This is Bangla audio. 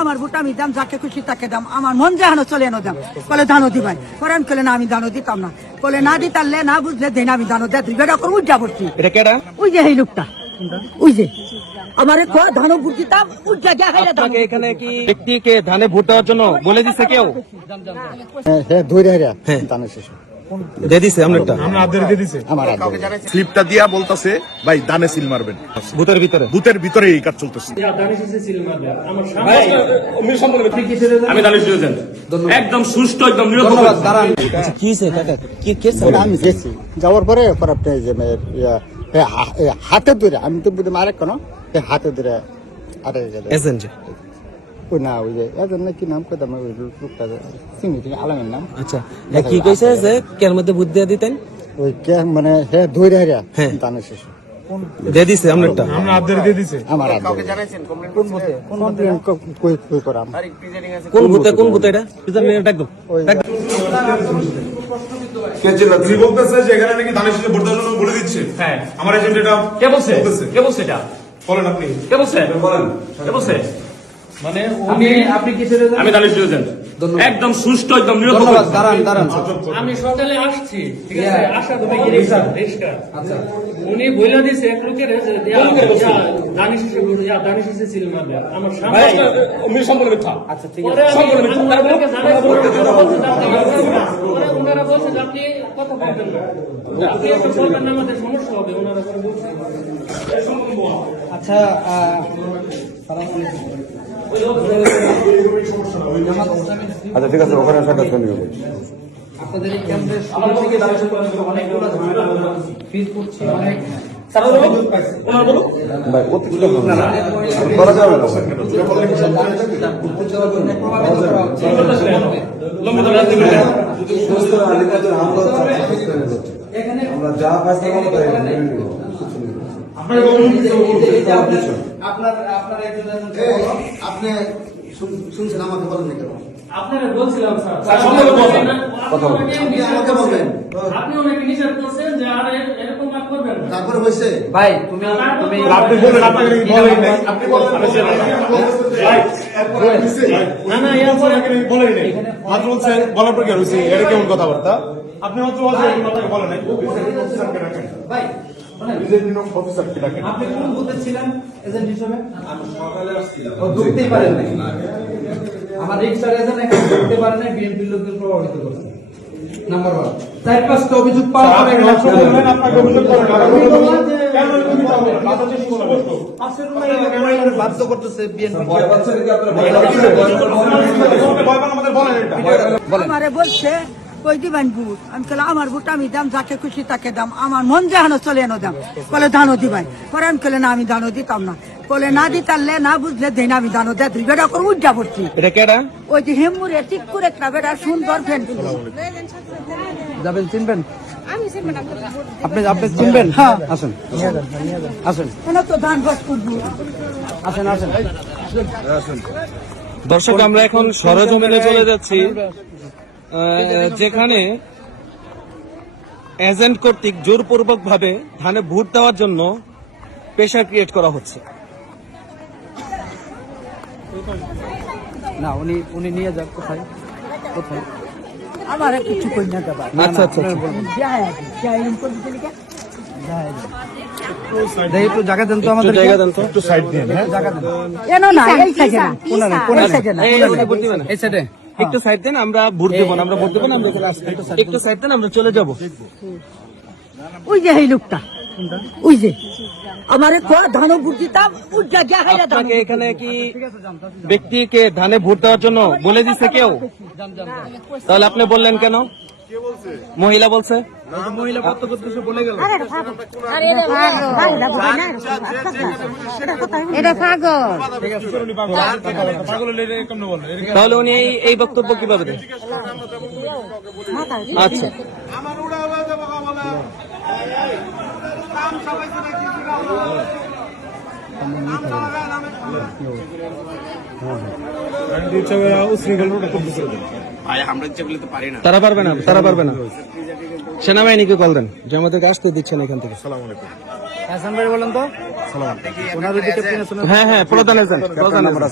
আমার ভোট আমি দাম, যাকে খুশি তাকে দাম, আমার মন যাহানো চলে এনো দাম। বলে ধানও দিবাই পরে আমি কলে না, আমি ধানও দিতাম না। বলে না দিতারলে না বুঝলে দেন, আমি ধানও দেয় দুই বেটা করে উজ্জা পড়ছি। ওই যে এই লোকটা, ওই যে আমার ধানও ভোট দিতাম উজ্জা গিয়া খাইলে। আপনাকে এখানে কি ব্যক্তিকে ধানে ভোট দেওয়ার জন্য বলে দিচ্ছে কেউ? স্লিপটা দিয়া বলতেছে ভাই দানে সিল মারবেন, বুথের ভিতরে এই কাজ চলতেছে। আমি দানিশ এজেন্ট, একদম সুষ্ঠু, একদম নিরপেক্ষ। আমি গেছি যাওয়ার পরে হাতে ধরে, আমি তো বুঝলাম আরেক কেন হাতে ধরে আরে ওই না, ওই যে এজন নাকি নাম পেতাম, ওই লোকটা চিনি থেকে আলামের নাম। আচ্ছা, কি কইছে যে কের মধ্যে বুদ্ধি দিয়ে দিতেন? ওই কে মানে হ্যাঁ ধরে হারিয়া দানের শেষ দিয়ে দিছে আপনারটা? আমার কোন বুথে, কোন বুথে এটা? একদম তুমি বলতেছে যে এখানে নাকি দানের শেষে ভোট দেওয়ার জন্য বলে দিচ্ছে। হ্যাঁ, আমার এজেন্ট এটা কে বলছে? কে বলছে এটা? বলেন আপনি, কে বলছে? বলেন কে বলছে? মানে আপনি কি আমি দানিশ এজেন্ট, একদম সুষ্ঠু, একদম নিরপেক্ষ। আমি সকালে আসছি, ঠিক আছে, আসা তুমি কি রিস্কা? আচ্ছা, উনি বইলা দিছে এক লোকের দানিশ এসে সিল মারবে আমার সামনে। সম্পূর্ণ মিথ্যা। আচ্ছা ঠিক আছে, ওনারা বলছে যে আপনি কথা বলবেন না, আপনি একটা বলবেন না, আমাদের সমস্যা হবে। ওনারা করে বলছে। আচ্ছা আচ্ছা ঠিক আছে, ওখানে আপনাদের এই কেন্দ্রের শুরু থেকে অনেকগুলো ফিল করছি, অনেক আপনি শুনছেন আমাকে বলেন কেন? আপনারা বলছিলাম স্যার, আপনি ওনাকে নিষেধ করছেন যে আর এরকম আর করবেন না। তারপরে হয়েছে ভাই তুমি আপনি বলেন, আপনাকে বলেন নাই, আপনি বলেন না না এরপরে বলেন নাই, মাত্র বলছেন বলার পর কি হয়েছে? এটা কেমন কথাবার্তা? আপনি মাত্র বলছেন, আপনাকে বলেন নাই। ভাই অফিসারকে ডাকেন। আপনি কোন বুথে ছিলেন এজেন্ট হিসেবে? আমি সকালে আসছিলাম। ও ঢুকতেই পারেন নাই। আমার রিক্সার এজেন্ট এখানে ঢুকতে পারেন নাই, বিএনপির লোকদের প্রভাবিত করছে। নাম্বার 1 4-5টা অভিযোগ পাওয়ার পরে আপনাকে অভিযোগ করেন, কেন অভিযোগ হবে? বাচ্চা শিশু বলতো পাশের রুমে কেন বাধ্য করতেছে বিএনপি? ভয় পাচ্ছেন কি আপনারা? ভয় পান আমাদের বলেন এটা। আমারে বলছে কই দিবেন ভোট, আমি কলে আমার ভোট আমি দাম, যাকে খুশি তাকে দাম, আমার মন যাহানো চলে এনো দাম। বলে ধানও দিবাই পরে আমি কলে না, আমি ধানও দিতাম না। বলে না দিতারলে না বুঝলে দেন, আমি ধানও দেয় দুই বেটা করে উজ্জা পড়ছি। এটা কেডা? ওই যে হেমুরে ঠিক করে একটা বেটা সুন্দর ফ্যান যাবেন, চিনবেন? আপনি চিনবেন? হ্যাঁ আসেন আসেন তো ধান বাস করবো। আসেন আসেন। দর্শক, আমরা এখন সরেজমিনে চলে যাচ্ছি, যেখানে এজেন্ট কর্তৃক জোরপূর্বক ভাবে ধানে ভোট দেওয়ার জন্য প্রেশার ক্রিয়েট করা হচ্ছে। না উনি নিয়ে যান। কোথায় কোথায়? আমার কিছু কই না দেবা। আচ্ছা আচ্ছা, একটু জায়গা দেন তো, আমাদের জায়গা দেন তো, একটু সাইড দিয়ে জায়গা দেন। এনো না, এই সাইডে না, এই সাইডে একটু সাইড দেন, আমরা ভোট দেবো না, আমরা ভোট দেবো না, আমরা এখানে আসবো। একটু সাইড দেন, আমরা চলে যাবো। ওই যে এই লোকটা, ওই যে আমারে ধানও ভোট দিতাম উজ্জা গিয়া খাইলে। আপনাকে এখানে কি ব্যক্তিকে ধানে ভোট দেওয়ার জন্য বলে দিচ্ছে কেউ? তাহলে আপনি বললেন কেন? মহিলা বলছে, মহিলা প্রত্যক্ষদর্শী বলে গেল। এটা পাগল। তাহলে উনি এই বক্তব্য কিভাবে দেন? আচ্ছা, তারা পারবে না, তারা পারবে না। সেনাবাহিনীকে কল দেন যে আমাদেরকে আসতে দিচ্ছেন এখান থেকে। বলেন তো, হ্যাঁ হ্যাঁ, প্রধান এজেন্ট, প্রধান এজেন্ট।